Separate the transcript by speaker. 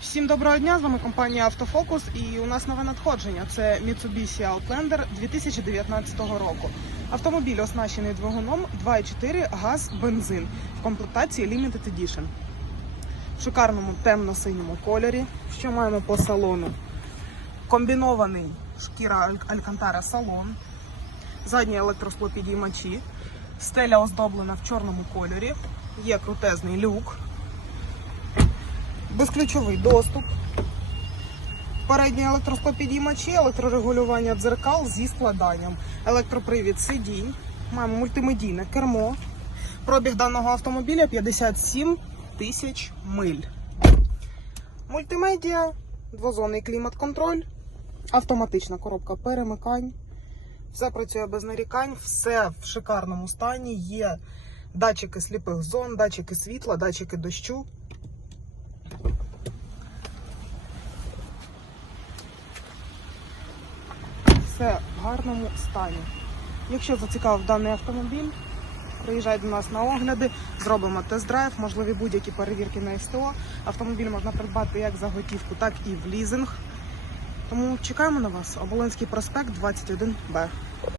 Speaker 1: Всім доброго дня! З вами компанія Автофокус і у нас нове надходження. Це Mitsubishi Outlander 2019 року. Автомобіль оснащений двигуном 2.4 газ бензин в комплектації Limited Edition. В шикарному темно-синьому кольорі. Що маємо по салону? Комбінований шкіра Алькантара салон, задні електросклопідіймачі, стеля оздоблена в чорному кольорі, є крутезний люк безключовий доступ, передні електросклопідіймачі, електрорегулювання дзеркал зі складанням, електропривід сидінь, маємо мультимедійне кермо. Пробіг даного автомобіля 57 тисяч миль. Мультимедіа, двозонний клімат-контроль, автоматична коробка перемикань. Все працює без нарікань, все в шикарному стані. Є датчики сліпих зон, датчики світла, датчики дощу. Все в гарному стані. Якщо зацікавив даний автомобіль, приїжджай до нас на огляди, зробимо тест-драйв, можливі будь-які перевірки на СТО. Автомобіль можна придбати як за готівку, так і в лізинг. Тому чекаємо на вас. Оболонський проспект 21Б.